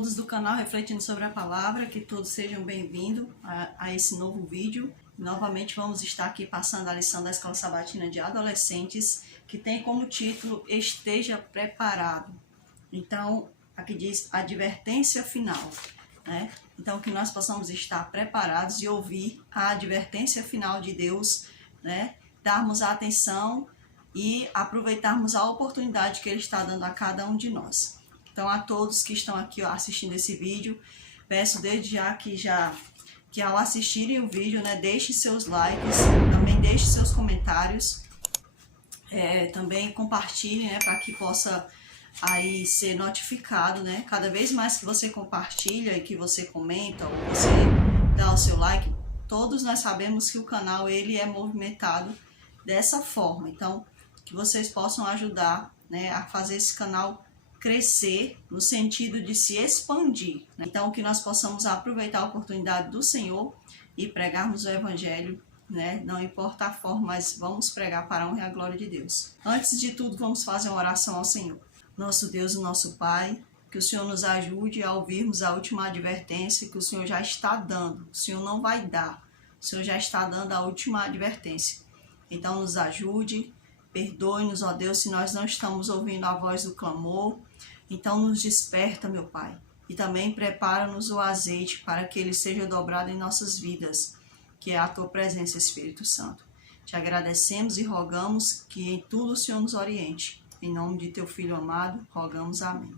todos do canal Refletindo sobre a Palavra, que todos sejam bem-vindos a esse novo vídeo. Novamente vamos estar aqui passando a lição da Escola Sabatina de Adolescentes, que tem como título Esteja Preparado. Então, aqui diz advertência final, né? Então, que nós possamos estar preparados e ouvir a advertência final de Deus, né? Darmos atenção e aproveitarmos a oportunidade que Ele está dando a cada um de nós. Então, a todos que estão aqui assistindo esse vídeo, peço desde já que ao assistirem o vídeo, né, deixe seus likes, também deixe seus comentários, também compartilhe, né, para que possa aí ser notificado, né, cada vez mais que você compartilha e que você comenta ou você dá o seu like, todos nós sabemos que o canal ele é movimentado dessa forma. Então, que vocês possam ajudar, né, a fazer esse canal crescer no sentido de se expandir, né? Então, que nós possamos aproveitar a oportunidade do Senhor e pregarmos o Evangelho, né? Não importa a forma, mas vamos pregar para a honra e a glória de Deus. Antes de tudo, vamos fazer uma oração ao Senhor. Nosso Deus e nosso Pai, que o Senhor nos ajude a ouvirmos a última advertência que o Senhor já está dando. O Senhor não vai dar, o Senhor já está dando a última advertência. Então, nos ajude, perdoe-nos, ó Deus, se nós não estamos ouvindo a voz do clamor. Então nos desperta, meu Pai, e também prepara-nos o azeite para que ele seja dobrado em nossas vidas, que é a Tua presença, Espírito Santo. Te agradecemos e rogamos que em tudo o Senhor nos oriente. Em nome de Teu Filho amado, rogamos amém.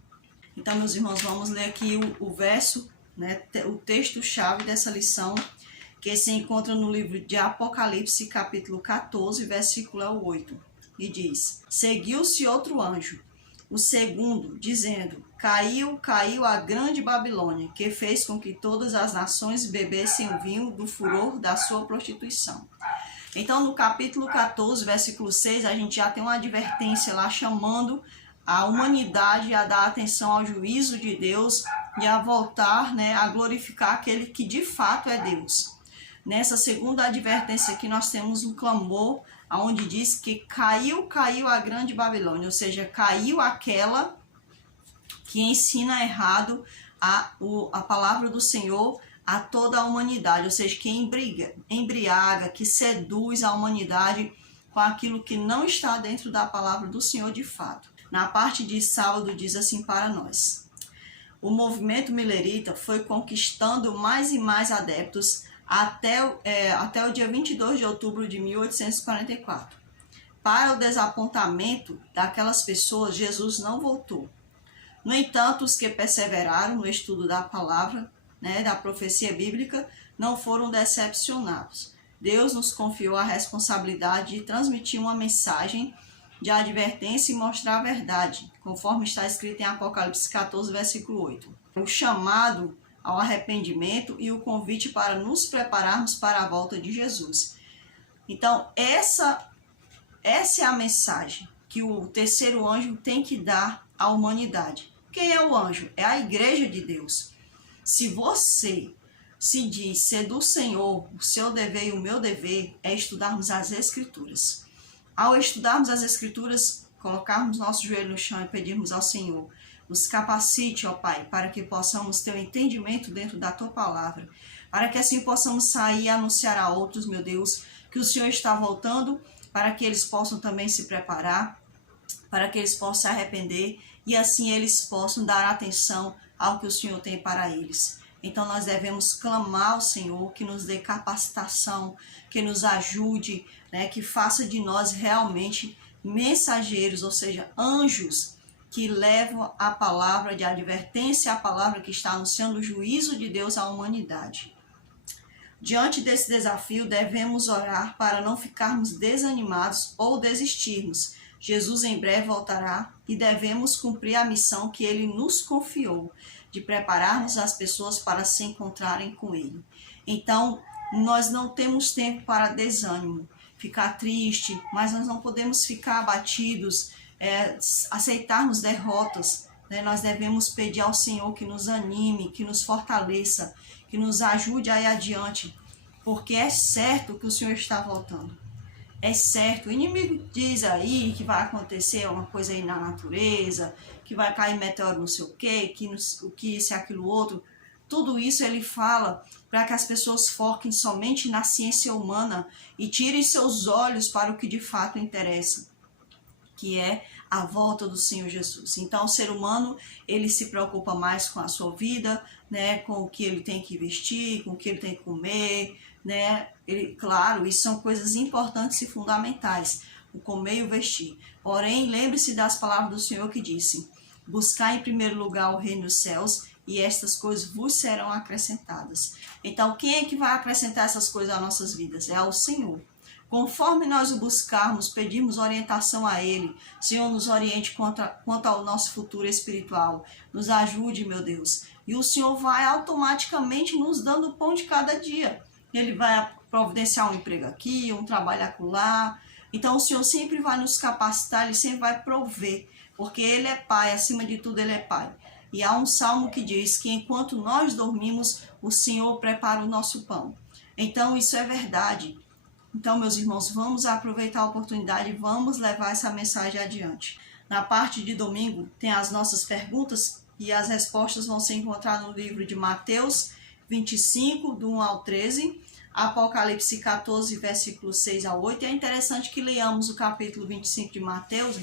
Então, meus irmãos, vamos ler aqui o verso, né, o texto-chave dessa lição, que se encontra no livro de Apocalipse, capítulo 14, versículo 8, e diz: Seguiu-se outro anjo, o segundo, dizendo: Caiu a grande Babilônia, que fez com que todas as nações bebessem o vinho do furor da sua prostituição. Então, no capítulo 14, versículo 6, a gente já tem uma advertência lá chamando a humanidade a dar atenção ao juízo de Deus e a voltar, né, a glorificar aquele que de fato é Deus. Nessa segunda advertência aqui nós temos um clamor, onde diz que caiu a grande Babilônia, ou seja, caiu aquela que ensina errado a palavra do Senhor a toda a humanidade, ou seja, que embriaga, que seduz a humanidade com aquilo que não está dentro da palavra do Senhor de fato. Na parte de sábado diz assim para nós: o movimento milerita foi conquistando mais e mais adeptos até o dia 22 de outubro de 1844. Para o desapontamento daquelas pessoas, Jesus não voltou. No entanto, os que perseveraram no estudo da palavra, né, da profecia bíblica, não foram decepcionados. Deus nos confiou a responsabilidade de transmitir uma mensagem de advertência e mostrar a verdade, conforme está escrito em Apocalipse 14, versículo 8. O chamado ao arrependimento e o convite para nos prepararmos para a volta de Jesus. Então, essa é a mensagem que o terceiro anjo tem que dar à humanidade. Quem é o anjo? É a igreja de Deus. Se você se diz ser do Senhor, o seu dever e o meu dever é estudarmos as Escrituras. Ao estudarmos as Escrituras, colocarmos nosso joelho no chão e pedirmos ao Senhor: nos capacite, ó Pai, para que possamos ter um entendimento dentro da Tua palavra, para que assim possamos sair e anunciar a outros, meu Deus, que o Senhor está voltando, para que eles possam também se preparar, para que eles possam se arrepender e assim eles possam dar atenção ao que o Senhor tem para eles. Então nós devemos clamar ao Senhor que nos dê capacitação, que nos ajude, né, que faça de nós realmente mensageiros, ou seja, anjos, que levam a palavra de advertência, a palavra que está anunciando o juízo de Deus à humanidade. Diante desse desafio, devemos orar para não ficarmos desanimados ou desistirmos. Jesus em breve voltará e devemos cumprir a missão que Ele nos confiou, de prepararmos as pessoas para se encontrarem com Ele. Então, nós não temos tempo para desânimo, ficar triste, mas nós não podemos ficar abatidos, aceitarmos derrotas, né? Nós devemos pedir ao Senhor que nos anime, que nos fortaleça, que nos ajude a ir adiante, porque é certo que o Senhor está voltando. é certo. O inimigo diz aí que vai acontecer uma coisa aí na natureza, que vai cair meteoro não sei o quê, o que isso e aquilo outro. Tudo isso ele fala para que as pessoas foquem somente na ciência humana e tirem seus olhos para o que de fato interessa, que é a volta do Senhor Jesus. Então, o ser humano, ele se preocupa mais com a sua vida, né, com o que ele tem que vestir, com o que ele tem que comer, né? Claro, isso são coisas importantes e fundamentais, o comer e o vestir. Porém, lembre-se das palavras do Senhor que disse: buscar em primeiro lugar o reino dos céus e estas coisas vos serão acrescentadas. Então, quem é que vai acrescentar essas coisas às nossas vidas? É ao Senhor. Conforme nós o buscarmos, pedimos orientação a Ele. Senhor, nos oriente quanto ao nosso futuro espiritual. Nos ajude, meu Deus. E o Senhor vai automaticamente nos dando o pão de cada dia. Ele vai providenciar um emprego aqui, um trabalho acolá. Então, o Senhor sempre vai nos capacitar, Ele sempre vai prover. Porque Ele é Pai, acima de tudo Ele é Pai. E há um salmo que diz que enquanto nós dormimos, o Senhor prepara o nosso pão. Então, isso é verdade. Então, meus irmãos, vamos aproveitar a oportunidade e vamos levar essa mensagem adiante. Na parte de domingo, tem as nossas perguntas e as respostas vão ser encontradas no livro de Mateus 25, do 1 ao 13, Apocalipse 14, versículos 6 a 8. E é interessante que leiamos o capítulo 25 de Mateus,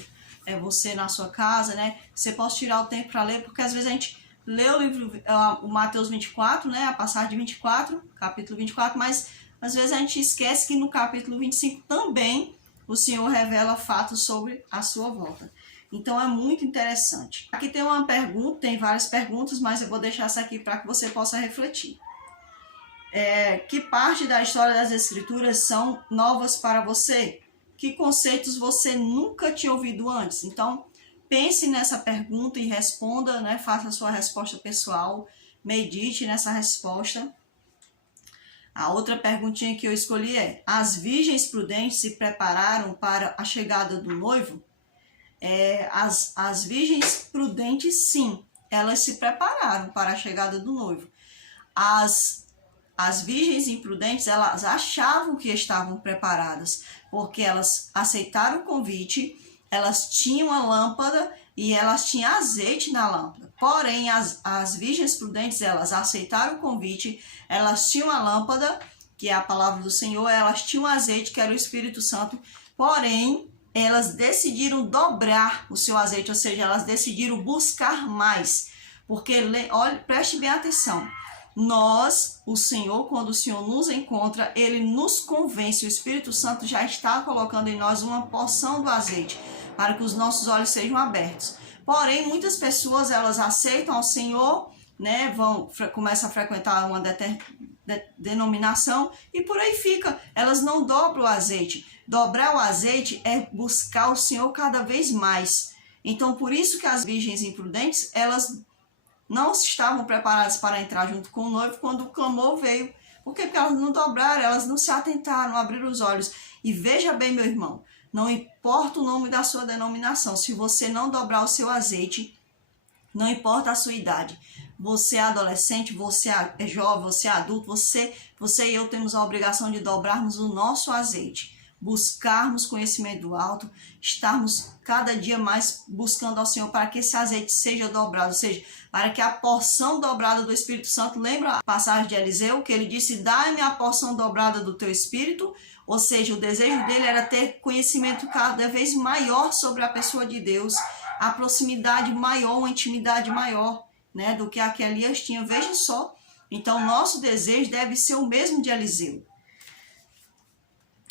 você na sua casa, né? Você pode tirar o tempo para ler, porque às vezes a gente lê o livro, o Mateus 24, né? A passagem de 24, capítulo 24, mas às vezes a gente esquece que no capítulo 25 também o Senhor revela fatos sobre a sua volta. Então é muito interessante. Aqui tem uma pergunta, tem várias perguntas, mas eu vou deixar essa aqui para que você possa refletir. Que parte da história das Escrituras são novas para você? Que conceitos você nunca tinha ouvido antes? Então, pense nessa pergunta e responda, né? Faça a sua resposta pessoal, medite nessa resposta. A outra perguntinha que eu escolhi é: as virgens prudentes se prepararam para a chegada do noivo? As virgens prudentes, sim, elas se prepararam para a chegada do noivo. As virgens imprudentes, elas achavam que estavam preparadas, porque elas aceitaram o convite, elas tinham a lâmpada e elas tinham azeite na lâmpada. Porém, as virgens prudentes, elas aceitaram o convite, elas tinham a lâmpada, que é a palavra do Senhor, elas tinham o azeite, que era o Espírito Santo, porém, elas decidiram dobrar o seu azeite, ou seja, elas decidiram buscar mais. Porque, olha, preste bem atenção, o Senhor, quando o Senhor nos encontra, Ele nos convence, o Espírito Santo já está colocando em nós uma porção do azeite, para que os nossos olhos sejam abertos. Porém, muitas pessoas, elas aceitam ao Senhor, né, começam a frequentar uma denominação e por aí fica, elas não dobram o azeite. Dobrar o azeite é buscar o Senhor cada vez mais. Então, por isso que as virgens imprudentes, elas não estavam preparadas para entrar junto com o noivo quando o clamor veio. Por quê? Porque elas não dobraram, elas não se atentaram, não abriram os olhos. E veja bem, meu irmão, não importa o nome da sua denominação, se você não dobrar o seu azeite, não importa a sua idade, você é adolescente, você é jovem, você é adulto, você e eu temos a obrigação de dobrarmos o nosso azeite, buscarmos conhecimento do alto, estarmos cada dia mais buscando ao Senhor para que esse azeite seja dobrado, ou seja, para que a porção dobrada do Espírito Santo, lembra a passagem de Eliseu, que ele disse: dai-me a porção dobrada do teu Espírito, ou seja, o desejo dele era ter conhecimento cada vez maior sobre a pessoa de Deus, a proximidade maior, uma intimidade maior, né, do que a que Elias tinha. Veja só, então nosso desejo deve ser o mesmo de Eliseu.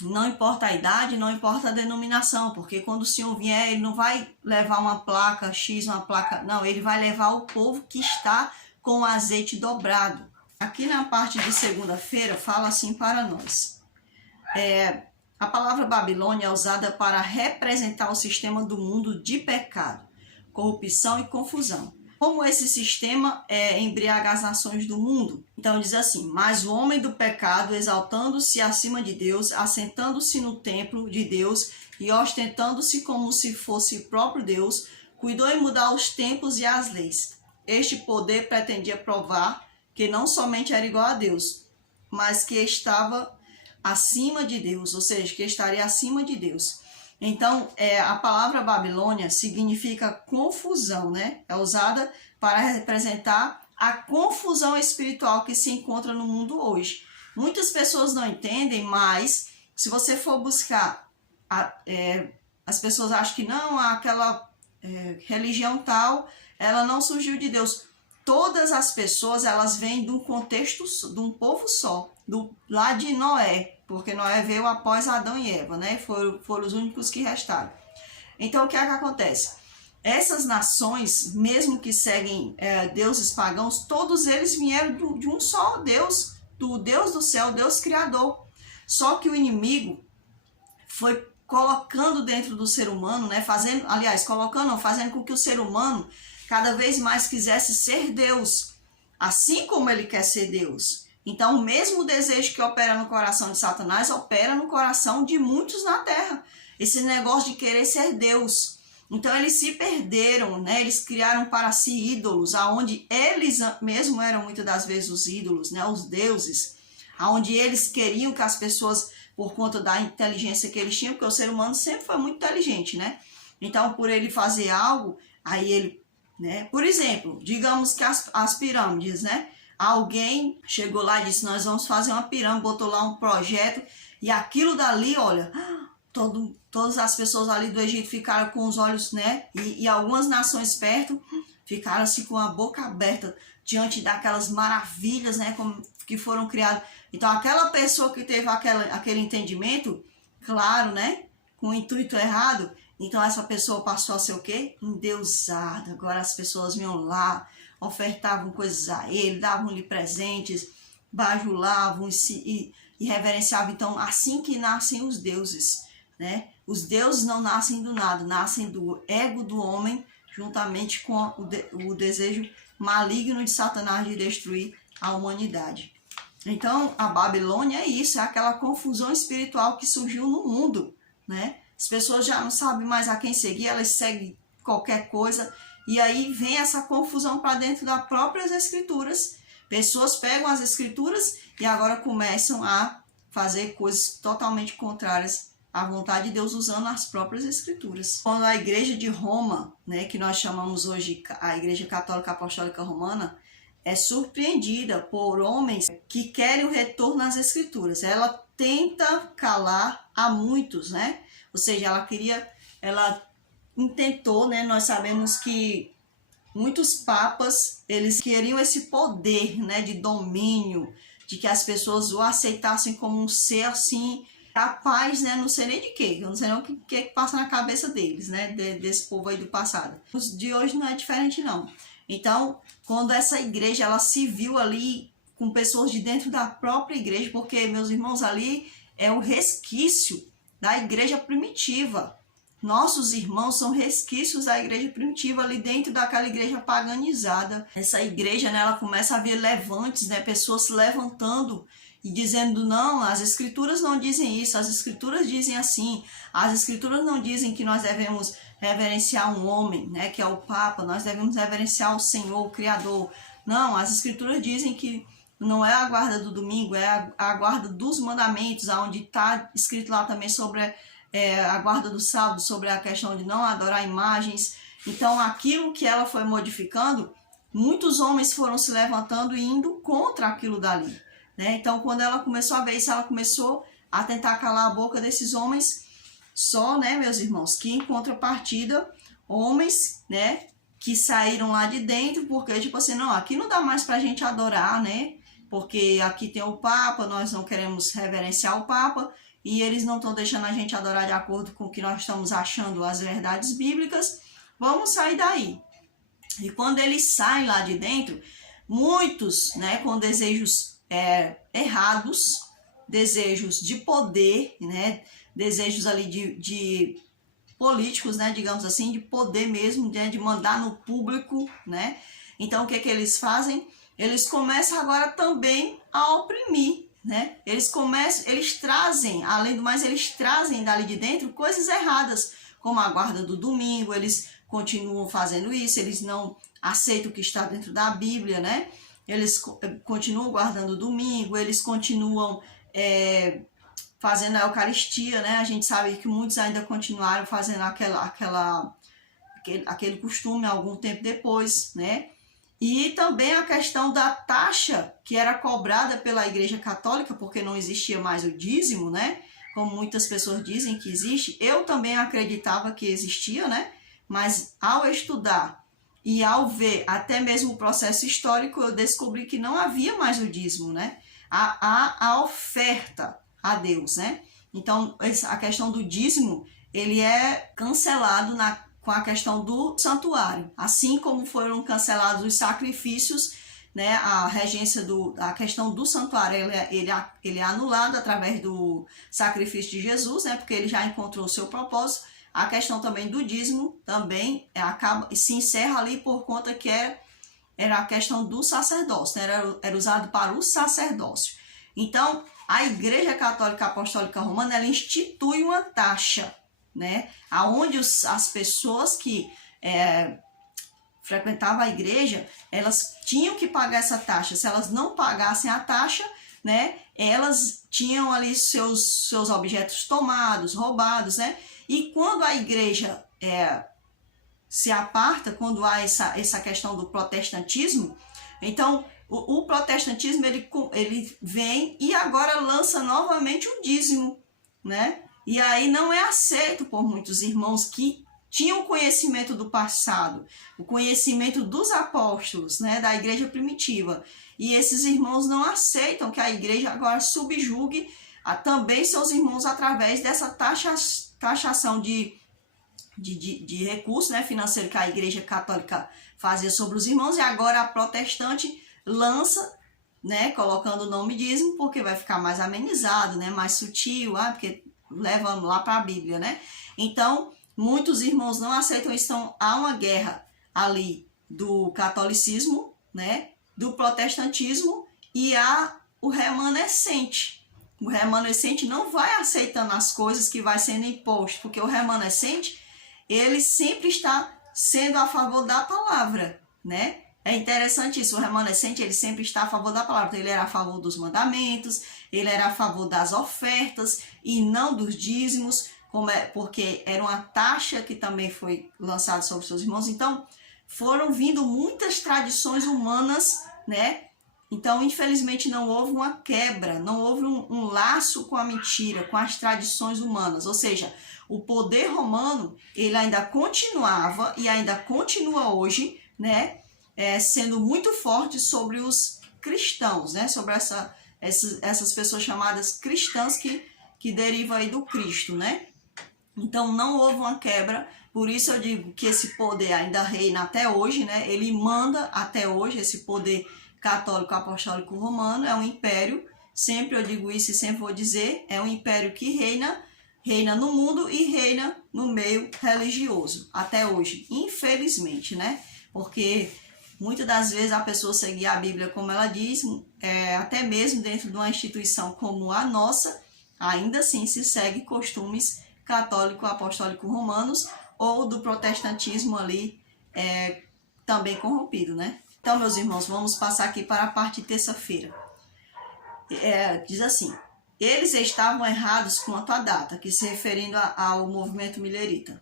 Não importa a idade, não importa a denominação, porque quando o Senhor vier, Ele não vai levar uma placa X, uma placa... Não, Ele vai levar o povo que está com o azeite dobrado. Aqui na parte de segunda-feira, fala assim para nós. A palavra Babilônia é usada para representar o sistema do mundo de pecado, corrupção e confusão. Como esse sistema embriaga as nações do mundo. Então diz assim: mas o homem do pecado, exaltando-se acima de Deus, assentando-se no templo de Deus e ostentando-se como se fosse o próprio Deus, cuidou em mudar os tempos e as leis. Este poder pretendia provar que não somente era igual a Deus, mas que estava acima de Deus, ou seja, que estaria acima de Deus. Então, a palavra Babilônia significa confusão, né? É usada para representar a confusão espiritual que se encontra no mundo hoje. Muitas pessoas não entendem, mas se você for buscar, as pessoas acham que não, aquela religião tal, ela não surgiu de Deus. Todas as pessoas, elas vêm de um contexto, de um povo só, lá de Noé, porque Noé veio após Adão e Eva, né? Foram os únicos que restaram. Então, o que é que acontece? Essas nações, mesmo que seguem deuses pagãos, todos eles vieram de um só Deus, do Deus do céu, Deus Criador. Só que o inimigo foi colocando dentro do ser humano, né? Fazendo com que o ser humano cada vez mais quisesse ser Deus, assim como ele quer ser Deus. Então, o mesmo desejo que opera no coração de Satanás, opera no coração de muitos na terra. Esse negócio de querer ser Deus. Então, eles se perderam, né? Eles criaram para si ídolos, aonde eles mesmo eram muitas das vezes os ídolos, né? Os deuses, aonde eles queriam que as pessoas, por conta da inteligência que eles tinham, porque o ser humano sempre foi muito inteligente, né? Então, por ele fazer algo, aí ele, né? Por exemplo, digamos que as pirâmides, né? Alguém chegou lá e disse, nós vamos fazer uma pirâmide, botou lá um projeto, e aquilo dali, olha, todas as pessoas ali do Egito ficaram com os olhos, né? E algumas nações perto ficaram assim com a boca aberta diante daquelas maravilhas, né? Que foram criadas. Então, aquela pessoa que teve aquele entendimento, claro, né? Com o intuito errado, então essa pessoa passou a ser o quê? Endeusada. Agora as pessoas vinham lá, ofertavam coisas a ele, davam-lhe presentes, bajulavam e reverenciavam. Então, assim que nascem os deuses, né? Os deuses não nascem do nada, nascem do ego do homem, juntamente com o desejo maligno de Satanás de destruir a humanidade. Então, a Babilônia é isso, é aquela confusão espiritual que surgiu no mundo, né? As pessoas já não sabem mais a quem seguir, elas seguem qualquer coisa, e aí vem essa confusão para dentro das próprias escrituras. Pessoas pegam as escrituras e agora começam a fazer coisas totalmente contrárias à vontade de Deus, usando as próprias escrituras. Quando a igreja de Roma, né, que nós chamamos hoje a Igreja Católica Apostólica Romana, é surpreendida por homens que querem o retorno às escrituras. Ela tenta calar a muitos, né? Ou seja, ela intentou, né? Nós sabemos que muitos papas, eles queriam esse poder, né, de domínio, de que as pessoas o aceitassem como um ser assim, capaz, né, não sei nem de quê, eu não sei nem o que passa na cabeça deles, né, desse povo aí do passado. Os de hoje não é diferente não. Então, quando essa igreja, ela se viu ali com pessoas de dentro da própria igreja, porque, meus irmãos, ali é o resquício da igreja primitiva. Nossos irmãos são resquícios da igreja primitiva ali dentro daquela igreja paganizada. Essa igreja, né, ela começa a ver levantes, né, pessoas se levantando e dizendo, não, as escrituras não dizem isso, as escrituras dizem assim, as escrituras não dizem que nós devemos reverenciar um homem, né, que é o Papa, nós devemos reverenciar o Senhor, o Criador. Não, as escrituras dizem que não é a guarda do domingo, é a guarda dos mandamentos, onde está escrito lá também sobre a guarda do sábado, sobre a questão de não adorar imagens. Então, aquilo que ela foi modificando, muitos homens foram se levantando e indo contra aquilo dali, né? Então, quando ela começou a ver isso, ela começou a tentar calar a boca desses homens, só, né, meus irmãos, que em contrapartida, homens, né, que saíram lá de dentro, porque, tipo assim, não, aqui não dá mais pra gente adorar, né, porque aqui tem o Papa, nós não queremos reverenciar o Papa, e eles não estão deixando a gente adorar de acordo com o que nós estamos achando as verdades bíblicas, vamos sair daí. E quando eles saem lá de dentro, muitos, né, com desejos errados, desejos de poder, né, desejos ali de políticos, né, digamos assim, de poder mesmo, de mandar no público, né. Então, o que que eles fazem? Eles começam agora também a oprimir, né. Eles trazem, além do mais, eles trazem dali de dentro coisas erradas, como a guarda do domingo, eles continuam fazendo isso, eles não aceitam o que está dentro da Bíblia, né. Eles continuam guardando o domingo, eles continuam fazendo a Eucaristia, né? A gente sabe que muitos ainda continuaram fazendo aquele costume algum tempo depois, né? E também a questão da taxa que era cobrada pela Igreja Católica, porque não existia mais o dízimo, né? Como muitas pessoas dizem que existe. Eu também acreditava que existia, né? Mas ao estudar e ao ver até mesmo o processo histórico, eu descobri que não havia mais o dízimo, né? A oferta a Deus, né? Então, a questão do dízimo, ele é cancelado com a questão do santuário, assim como foram cancelados os sacrifícios, né? A regência a questão do santuário, ele é anulado através do sacrifício de Jesus, né? Porque ele já encontrou o seu propósito. A questão também do dízimo também se encerra ali por conta que era a questão do sacerdócio, né? Era usado para o sacerdócio. Então, a Igreja Católica Apostólica Romana, ela institui uma taxa, né? Onde as pessoas que frequentavam a igreja, elas tinham que pagar essa taxa. Se elas não pagassem a taxa, né? Elas tinham ali seus objetos tomados, roubados, né? E quando a igreja se aparta, quando há essa questão do protestantismo, então o protestantismo ele vem e agora lança novamente o dízimo, né? E aí não é aceito por muitos irmãos que tinham conhecimento do passado, o conhecimento dos apóstolos, né, da igreja primitiva. E esses irmãos não aceitam que a igreja agora subjugue também seus irmãos através dessa taxação de recurso, né, financeiro que a igreja católica fazia sobre os irmãos, e agora a protestante lança, né, colocando o nome dízimo, porque vai ficar mais amenizado, né, mais sutil, porque levando lá para a Bíblia, né? Então, muitos irmãos não aceitam isso. Então, há uma guerra ali do catolicismo, né, do protestantismo, e há o remanescente. O remanescente não vai aceitando as coisas que vai sendo imposto, porque o remanescente, ele sempre está sendo a favor da palavra, né? É interessante isso, o remanescente, ele sempre está a favor da palavra. Então, ele era a favor dos mandamentos, ele era a favor das ofertas e não dos dízimos, porque era uma taxa que também foi lançada sobre os seus irmãos. Então, foram vindo muitas tradições humanas, né? Então, infelizmente, não houve uma quebra, não houve um laço com a mentira, com as tradições humanas. Ou seja, o poder romano, ele ainda continuava e ainda continua hoje, né? Sendo muito forte sobre os cristãos, né? Sobre essas pessoas chamadas cristãs que derivam aí do Cristo, né? Então, não houve uma quebra, por isso eu digo que esse poder ainda reina até hoje, né? Ele manda até hoje, esse poder católico apostólico romano, é um império, sempre eu digo isso e sempre vou dizer, é um império que reina no mundo e reina no meio religioso, até hoje, infelizmente, né? Porque muitas das vezes a pessoa seguir a Bíblia como ela diz, até mesmo dentro de uma instituição como a nossa, ainda assim se segue costumes católico-apostólico-romanos ou do protestantismo ali também corrompido, né? Então, meus irmãos, vamos passar aqui para a parte de terça-feira. Diz assim: eles estavam errados quanto à data, que se referindo ao movimento milerita.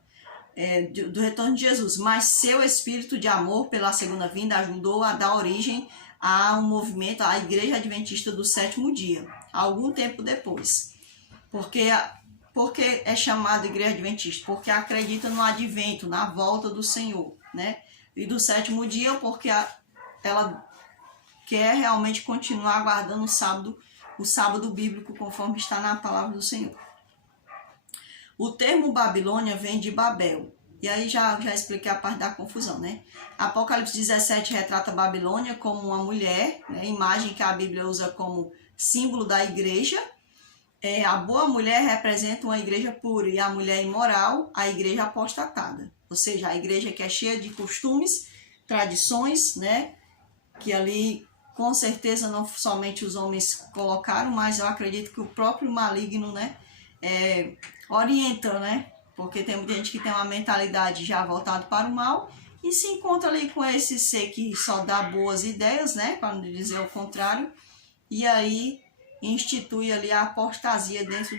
Do retorno de Jesus, mas seu espírito de amor pela segunda vinda ajudou a dar origem a um movimento, à Igreja Adventista do Sétimo Dia, algum tempo depois. Porque é chamado Igreja Adventista? Porque acredita no advento, na volta do Senhor, né? E do sétimo dia, porque ela quer realmente continuar guardando o sábado bíblico, conforme está na palavra do Senhor. O termo Babilônia vem de Babel. E aí já expliquei a parte da confusão, né? Apocalipse 17 retrata Babilônia como uma mulher, né? Imagem que a Bíblia usa como símbolo da igreja. A boa mulher representa uma igreja pura e a mulher imoral, a igreja apostatada. Ou seja, a igreja que é cheia de costumes, tradições, né? Que ali, com certeza, não somente os homens colocaram, mas eu acredito que o próprio maligno, né? Orienta, né? Porque tem muita gente que tem uma mentalidade já voltada para o mal e se encontra ali com esse ser que só dá boas ideias, né? Para não dizer o contrário. E aí institui ali a apostasia dentro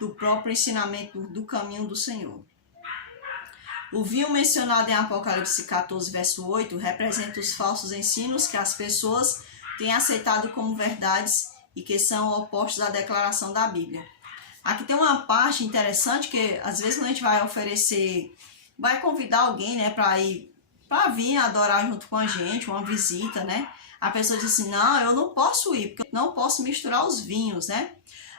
do próprio ensinamento do caminho do Senhor. O vinho mencionado em Apocalipse 14, verso 8, representa os falsos ensinos que as pessoas têm aceitado como verdades e que são opostos à declaração da Bíblia. Aqui tem uma parte interessante que, às vezes, quando a gente vai oferecer, vai convidar alguém, né, para vir adorar junto com a gente, uma visita, né? A pessoa diz assim, não, eu não posso ir, porque eu não posso misturar os vinhos, né?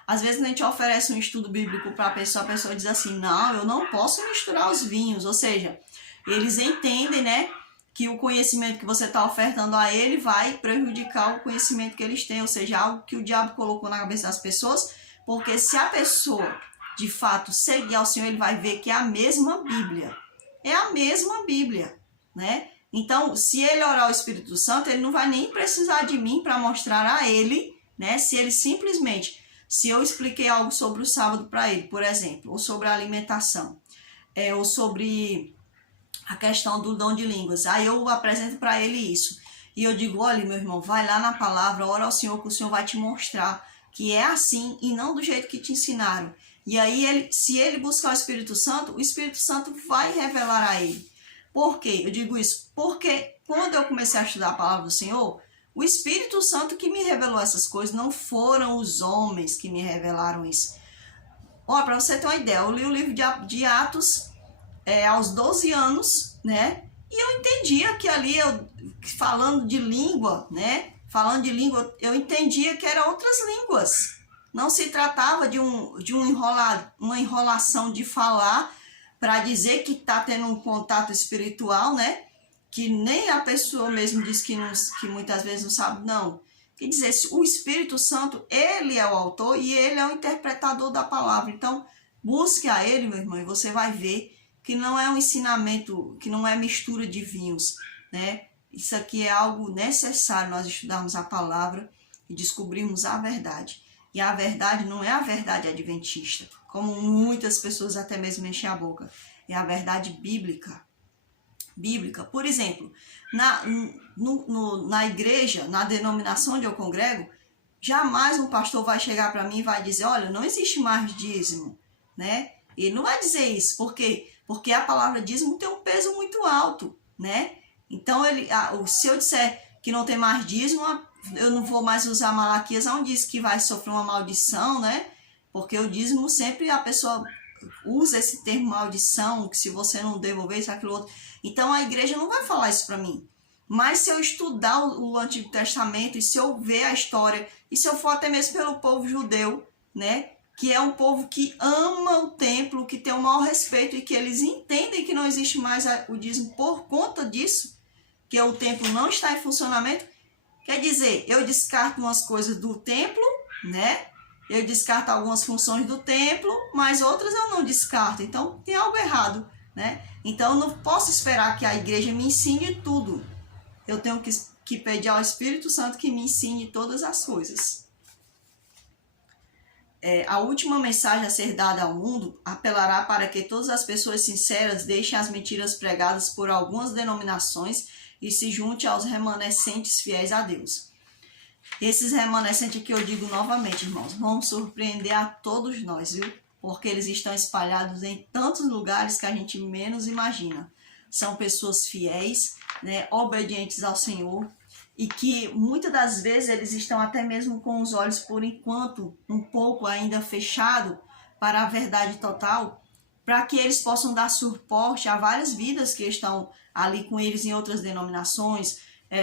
Às vezes, quando a gente oferece um estudo bíblico para a pessoa diz assim, não, eu não posso misturar os vinhos. Ou seja, eles entendem, né, que o conhecimento que você está ofertando a ele vai prejudicar o conhecimento que eles têm. Ou seja, algo que o diabo colocou na cabeça das pessoas, porque se a pessoa, de fato, seguir ao Senhor, ele vai ver que é a mesma Bíblia. É a mesma Bíblia, né? Então, se ele orar ao Espírito Santo, ele não vai nem precisar de mim para mostrar a ele, né, se ele simplesmente... Se eu expliquei algo sobre o sábado para ele, por exemplo, ou sobre a alimentação, ou sobre a questão do dom de línguas, aí eu apresento para ele isso. E eu digo, olha, meu irmão, vai lá na palavra, ora ao Senhor, que o Senhor vai te mostrar que é assim e não do jeito que te ensinaram. E aí, se ele buscar o Espírito Santo vai revelar a ele. Por quê? Eu digo isso porque quando eu comecei a estudar a palavra do Senhor, o Espírito Santo que me revelou essas coisas, não foram os homens que me revelaram isso. Olha, para você ter uma ideia, eu li o livro de Atos aos 12 anos, né? E eu entendia que ali, falando de língua, né? Falando de língua, eu entendia que eram outras línguas. Não se tratava de uma enrolação de falar para dizer que está tendo um contato espiritual, né? Que nem a pessoa mesmo diz que muitas vezes não sabe, não. Quer dizer, o Espírito Santo, ele é o autor e ele é o interpretador da palavra. Então, busque a ele, meu irmão, e você vai ver que não é um ensinamento, que não é mistura de vinhos, né? Isso aqui é algo necessário, nós estudarmos a palavra e descobrirmos a verdade. E a verdade não é a verdade adventista, como muitas pessoas até mesmo enchem a boca. É a verdade bíblica. Por exemplo, na igreja, na denominação onde eu congrego, jamais um pastor vai chegar para mim e vai dizer, olha, não existe mais dízimo, né? Ele não vai dizer isso, por quê? Porque a palavra dízimo tem um peso muito alto, né? Então, se eu disser que não tem mais dízimo, eu não vou mais usar Malaquias, onde diz que vai sofrer uma maldição, né? Porque o dízimo sempre a pessoa usa esse termo maldição, que se você não devolver isso, aquilo outro. Então a igreja não vai falar isso para mim. Mas se eu estudar o Antigo Testamento e se eu ver a história, e se eu for até mesmo pelo povo judeu, né? Que é um povo que ama o templo, que tem o maior respeito e que eles entendem que não existe mais o dízimo por conta disso, que o templo não está em funcionamento. Quer dizer, eu descarto umas coisas do templo, né? Eu descarto algumas funções do templo, mas outras eu não descarto. Então, tem algo errado, né? Então, eu não posso esperar que a igreja me ensine tudo. Eu tenho que pedir ao Espírito Santo que me ensine todas as coisas. A última mensagem a ser dada ao mundo apelará para que todas as pessoas sinceras deixem as mentiras pregadas por algumas denominações e se junte aos remanescentes fiéis a Deus. Esses remanescentes aqui, eu digo novamente, irmãos, vão surpreender a todos nós, viu? Porque eles estão espalhados em tantos lugares que a gente menos imagina. São pessoas fiéis, né, obedientes ao Senhor, e que muitas das vezes eles estão até mesmo com os olhos, por enquanto, um pouco ainda fechado para a verdade total, para que eles possam dar suporte a várias vidas que estão ali com eles em outras denominações,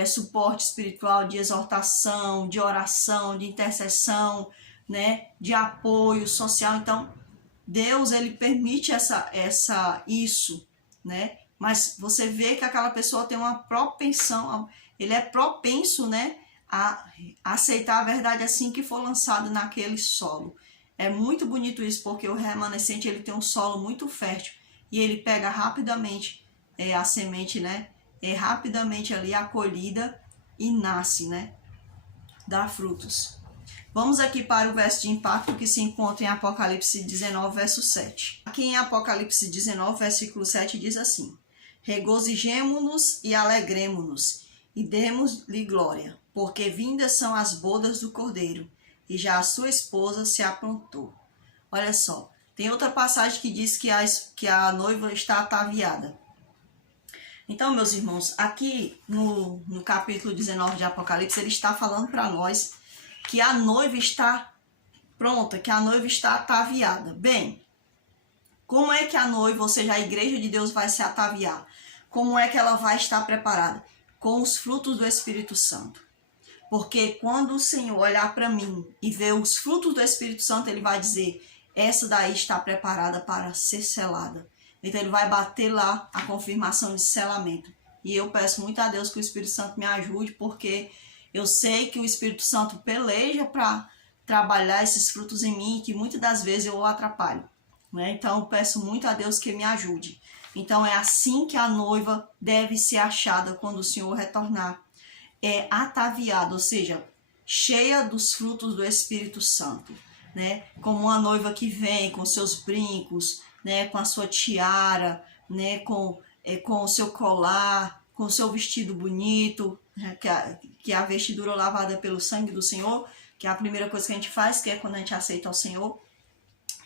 suporte espiritual, de exortação, de oração, de intercessão, né, de apoio social. Então, Deus, ele permite isso, né? Mas você vê que aquela pessoa tem uma propensão, ele é propenso, né, a aceitar a verdade assim que for lançado naquele solo. É muito bonito isso, porque o remanescente, ele tem um solo muito fértil e ele pega rapidamente a semente, né? É rapidamente ali acolhida e nasce, né? Dá frutos. Vamos aqui para o verso de impacto que se encontra em Apocalipse 19, verso 7. Aqui em Apocalipse 19, versículo 7 diz assim: regozijemo-nos e alegremo-nos e demos-lhe glória, porque vindas são as bodas do Cordeiro, e já a sua esposa se aprontou. Olha só, tem outra passagem que diz que a noiva está ataviada. Então, meus irmãos, aqui no capítulo 19 de Apocalipse, ele está falando para nós que a noiva está pronta, que a noiva está ataviada. Bem, como é que a noiva, ou seja, a igreja de Deus vai se ataviar? Como é que ela vai estar preparada? Com os frutos do Espírito Santo. Porque quando o Senhor olhar para mim e ver os frutos do Espírito Santo, ele vai dizer, essa daí está preparada para ser selada. Então ele vai bater lá a confirmação de selamento. E eu peço muito a Deus que o Espírito Santo me ajude, porque eu sei que o Espírito Santo peleja para trabalhar esses frutos em mim, que muitas das vezes eu o atrapalho. Né? Então eu peço muito a Deus que me ajude. Então é assim que a noiva deve ser achada quando o Senhor retornar. É ataviada, ou seja, cheia dos frutos do Espírito Santo. Né? Como uma noiva que vem com seus brincos, né, com a sua tiara, né, com o seu colar, com o seu vestido bonito, né, que é a vestidura lavada pelo sangue do Senhor, que é a primeira coisa que a gente faz, que é quando a gente aceita o Senhor.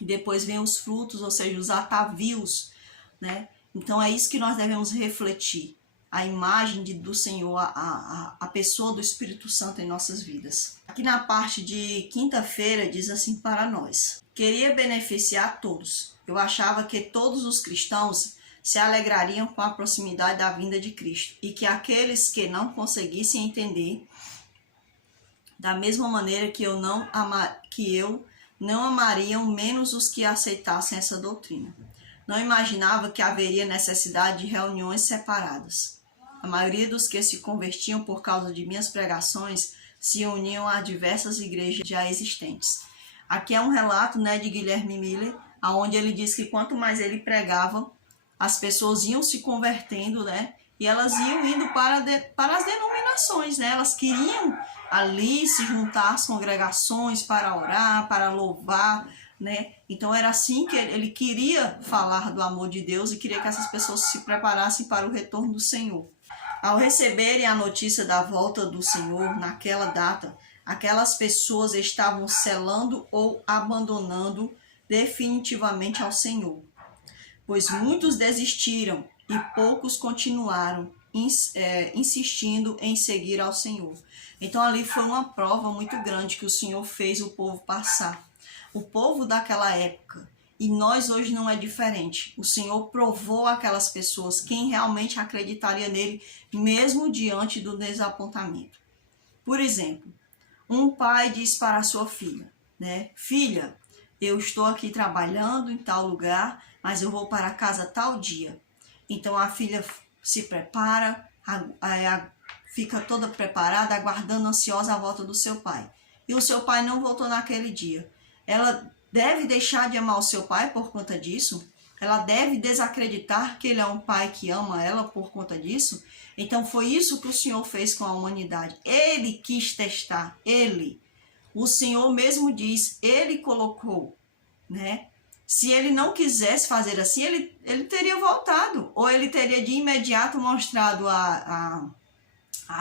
E depois vem os frutos, ou seja, os atavios, né? Então é isso que nós devemos refletir, a imagem do Senhor, a pessoa do Espírito Santo em nossas vidas. Aqui na parte de quinta-feira diz assim para nós: queria beneficiar todos. Eu achava que todos os cristãos se alegrariam com a proximidade da vinda de Cristo e que aqueles que não conseguissem entender, da mesma maneira que eu não amariam menos os que aceitassem essa doutrina. Não imaginava que haveria necessidade de reuniões separadas. A maioria dos que se convertiam por causa de minhas pregações se uniam a diversas igrejas já existentes. Aqui é um relato, né, de Guilherme Miller, onde ele diz que quanto mais ele pregava, as pessoas iam se convertendo, né, e elas iam indo para as denominações, né, elas queriam ali se juntar às congregações para orar, para louvar, né, então era assim que ele queria falar do amor de Deus e queria que essas pessoas se preparassem para o retorno do Senhor. Ao receberem a notícia da volta do Senhor naquela data, aquelas pessoas estavam selando ou abandonando definitivamente ao Senhor, pois muitos desistiram e poucos continuaram insistindo em seguir ao Senhor. Então ali foi uma prova muito grande que o Senhor fez o povo passar. O povo daquela época, e nós hoje não é diferente. O Senhor provou aquelas pessoas quem realmente acreditaria nele, mesmo diante do desapontamento. Por exemplo, um pai diz para a sua filha, né? Filha, eu estou aqui trabalhando em tal lugar, mas eu vou para casa tal dia. Então a filha se prepara, fica toda preparada, aguardando ansiosa a volta do seu pai. E o seu pai não voltou naquele dia. Ela deve deixar de amar o seu pai por conta disso? Ela deve desacreditar que ele é um pai que ama ela por conta disso? Então foi isso que o Senhor fez com a humanidade. Ele quis testar, ele. O Senhor mesmo diz, ele colocou, né? Se ele não quisesse fazer assim, ele teria voltado. Ou ele teria de imediato mostrado a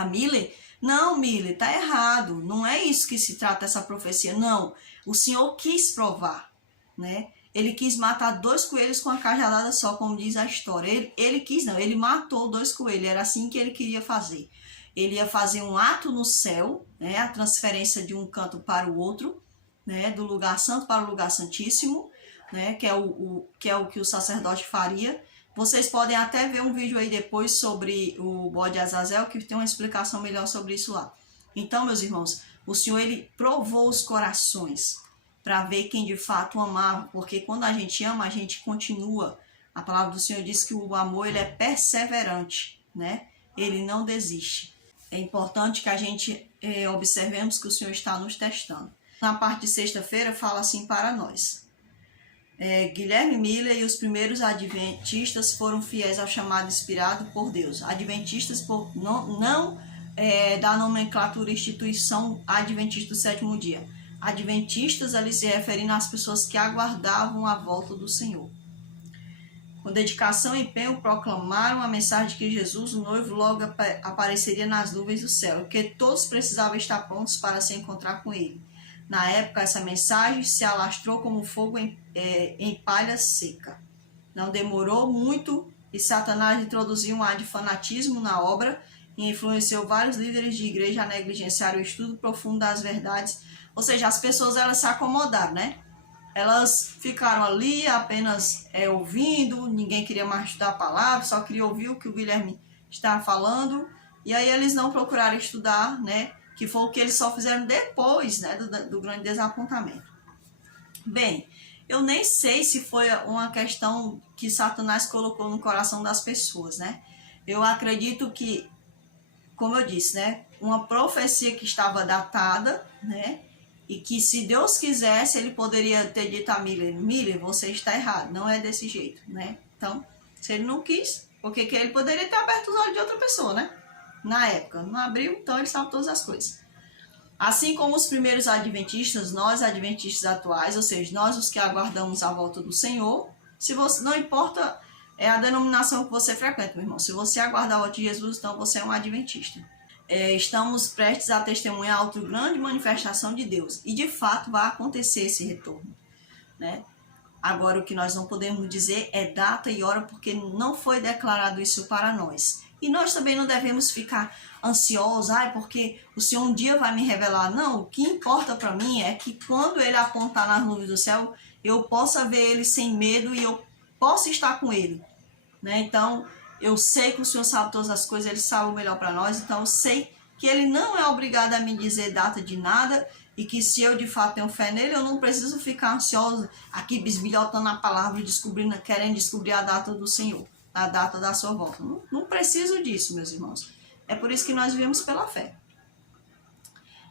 Miller, não, Miller, tá errado. Não é isso que se trata essa profecia. Não, o Senhor quis provar, né? Ele quis matar 2 coelhos com uma cajadada só, como diz a história. Ele matou 2 coelhos, era assim que ele queria fazer. Ele ia fazer um ato no céu, né? A transferência de um canto para o outro, né? Do lugar santo para o lugar santíssimo, né? Que é o que o sacerdote faria. Vocês podem até ver um vídeo aí depois sobre o bode Azazel, que tem uma explicação melhor sobre isso lá. Então, meus irmãos, o Senhor, ele provou os corações para ver quem de fato amava, porque quando a gente ama, a gente continua. A palavra do Senhor diz que o amor, ele é perseverante, né? Ele não desiste. É importante que a gente observemos que o Senhor está nos testando. Na parte de sexta-feira, fala assim para nós. Guilherme Miller e os primeiros adventistas foram fiéis ao chamado inspirado por Deus. Adventistas não da nomenclatura instituição adventista do sétimo dia. Adventistas ali se referindo às pessoas que aguardavam a volta do Senhor. Com dedicação e empenho proclamaram a mensagem de que Jesus, o noivo, logo apareceria nas nuvens do céu, que todos precisavam estar prontos para se encontrar com ele. Na época, essa mensagem se alastrou como fogo em palha seca. Não demorou muito e Satanás introduziu um ar de fanatismo na obra e influenciou vários líderes de igreja a negligenciar o estudo profundo das verdades. Ou seja, as pessoas elas se acomodaram, né? Elas ficaram ali apenas ouvindo, ninguém queria mais estudar a palavra, só queria ouvir o que o Guilherme estava falando. E aí eles não procuraram estudar, né? Que foi o que eles só fizeram depois, né, do grande desapontamento. Bem, eu nem sei se foi uma questão que Satanás colocou no coração das pessoas, né? Eu acredito que, como eu disse, né, uma profecia que estava datada, né, e que se Deus quisesse, ele poderia ter dito a Miller, você está errado, não é desse jeito, né? Então, se ele não quis, porque ele poderia ter aberto os olhos de outra pessoa, né? Na época, não abriu, então ele sabe todas as coisas. Assim como os primeiros adventistas, nós adventistas atuais, ou seja, nós os que aguardamos a volta do Senhor, se você, não importa a denominação que você frequenta, meu irmão, se você aguardar a volta de Jesus, então você é um adventista. Estamos prestes a testemunhar outra grande manifestação de Deus, e de fato vai acontecer esse retorno, né? Agora, o que nós não podemos dizer é data e hora, porque não foi declarado isso para nós. E nós também não devemos ficar ansiosos, porque o Senhor um dia vai me revelar. Não, o que importa para mim é que quando Ele apontar nas nuvens do céu, eu possa ver Ele sem medo e eu possa estar com Ele, né? Então, eu sei que o Senhor sabe todas as coisas, Ele sabe o melhor para nós, então eu sei que Ele não é obrigado a me dizer data de nada, e que se eu de fato tenho fé nele, eu não preciso ficar ansioso aqui bisbilhotando a palavra e querendo descobrir a data do Senhor, a data da sua volta. Não preciso disso, meus irmãos. É por isso que nós vivemos pela fé.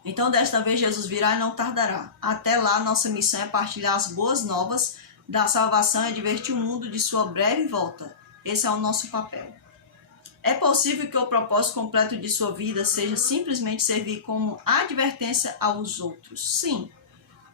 Então, desta vez, Jesus virá e não tardará. Até lá, nossa missão é partilhar as boas novas da salvação e advertir o mundo de sua breve volta. Esse é o nosso papel. É possível que o propósito completo de sua vida seja simplesmente servir como advertência aos outros? Sim,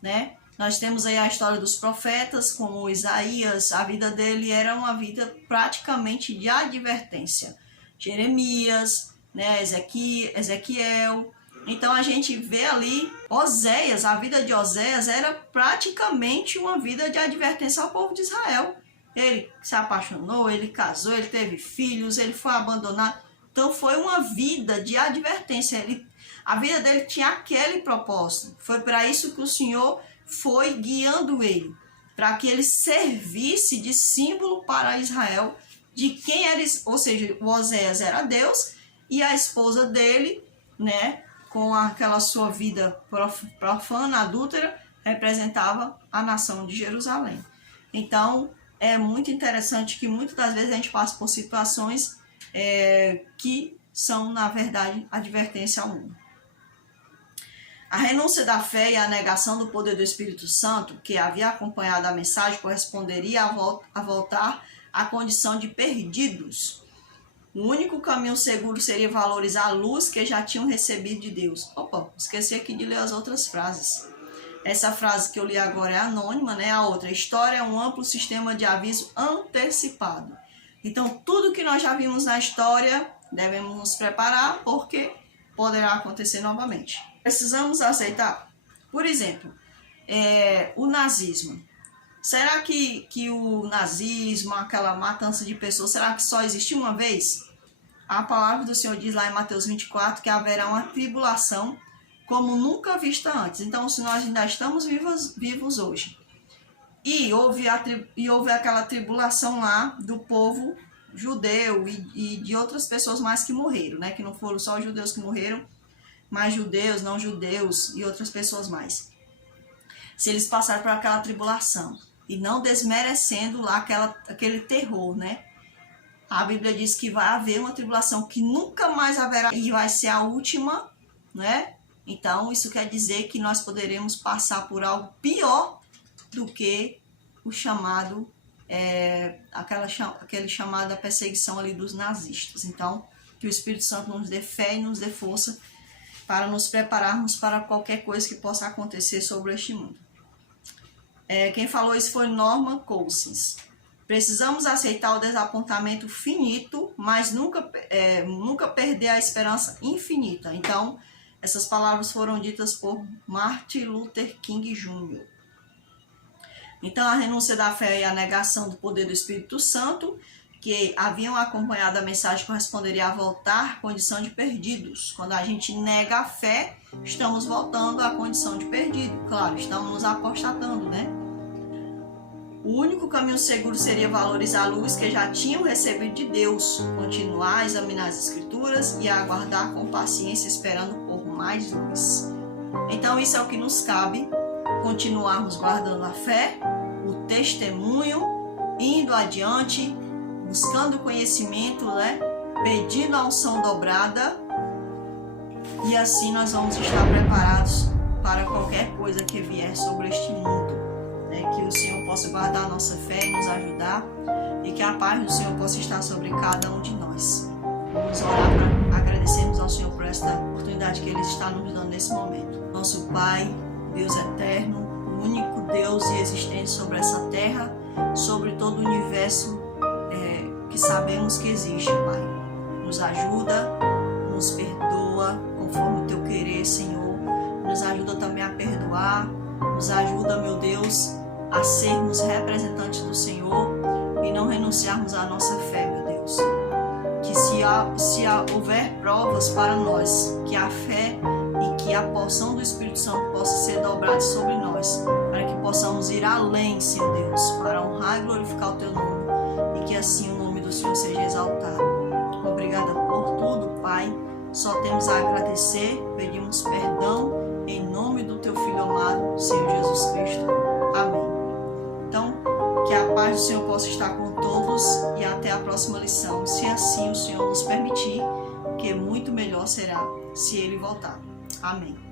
né? Nós temos aí a história dos profetas, como Isaías, a vida dele era uma vida praticamente de advertência. Jeremias, né? Ezequiel. Então a gente vê ali Oséias, a vida de Oséias era praticamente uma vida de advertência ao povo de Israel. Ele se apaixonou, ele casou, ele teve filhos, ele foi abandonado. Então foi uma vida de advertência. A vida dele tinha aquele propósito. Foi para isso que o Senhor foi guiando ele, para que ele servisse de símbolo para Israel de quem era, ou seja, o Oséias era Deus e a esposa dele, né, com aquela sua vida profana, adúltera, representava a nação de Jerusalém. Então, é muito interessante que muitas das vezes a gente passa por situações que são, na verdade, advertência ao mundo. A renúncia da fé e a negação do poder do Espírito Santo, que havia acompanhado a mensagem, corresponderia a voltar à condição de perdidos. O único caminho seguro seria valorizar a luz que já tinham recebido de Deus. Opa, esqueci aqui de ler as outras frases. Essa frase que eu li agora é anônima, né? A outra, história é um amplo sistema de aviso antecipado. Então, tudo que nós já vimos na história, devemos nos preparar, porque poderá acontecer novamente. Precisamos aceitar, por exemplo, o nazismo. Será que o nazismo, aquela matança de pessoas, será que só existiu uma vez? A palavra do Senhor diz lá em Mateus 24 que haverá uma tribulação como nunca vista antes. Então, se nós ainda estamos vivos hoje, e houve aquela tribulação lá do povo judeu e de outras pessoas mais que morreram, né? Que não foram só os judeus que morreram, mas judeus, não judeus e outras pessoas mais. Se eles passaram por aquela tribulação, e não desmerecendo lá aquele terror, né? A Bíblia diz que vai haver uma tribulação que nunca mais haverá e vai ser a última, né? Então, isso quer dizer que nós poderemos passar por algo pior do que o chamado, aquele chamado da perseguição ali dos nazistas. Então, que o Espírito Santo nos dê fé e nos dê força para nos prepararmos para qualquer coisa que possa acontecer sobre este mundo. Quem falou isso foi Norman Cousins. Precisamos aceitar o desapontamento finito, mas nunca perder a esperança infinita. Então, Essas palavras foram ditas por Martin Luther King Jr. Então, a renúncia da fé e a negação do poder do Espírito Santo, que haviam acompanhado a mensagem, corresponderia a voltar à condição de perdidos. Quando a gente nega a fé, estamos voltando à condição de perdido. Claro, estamos nos apostatando, né? O único caminho seguro seria valorizar a luz que já tinham recebido de Deus, continuar a examinar as Escrituras e a aguardar com paciência, esperando por mais luz. Então, isso é o que nos cabe, continuarmos guardando a fé, o testemunho, indo adiante, buscando conhecimento, né? Pedindo a unção dobrada, e assim nós vamos estar preparados para qualquer coisa que vier sobre este mundo. Que o Senhor possa guardar a nossa fé e nos ajudar, e que a paz do Senhor possa estar sobre cada um de nós. Vamos orar para agradecermos ao Senhor por esta oportunidade que Ele está nos dando nesse momento. Nosso Pai, Deus eterno, o único Deus e existente sobre essa terra, sobre todo o universo que sabemos que existe, Pai. Nos ajuda, nos perdoa conforme o Teu querer, Senhor. Nos ajuda também a perdoar. Nos ajuda, meu Deus, a sermos representantes do Senhor e não renunciarmos à nossa fé, meu Deus. Que se houver provas para nós, que a fé e que a porção do Espírito Santo possa ser dobrada sobre nós, para que possamos ir além, Senhor Deus, para honrar e glorificar o Teu nome, e que assim o nome do Senhor seja exaltado. Obrigada por tudo, Pai. Só temos a agradecer, pedimos perdão em nome do Teu Filho amado, Senhor Jesus Cristo. Amém. Então, que a paz do Senhor possa estar com todos e até a próxima lição, se assim o Senhor nos permitir, que muito melhor será se Ele voltar. Amém.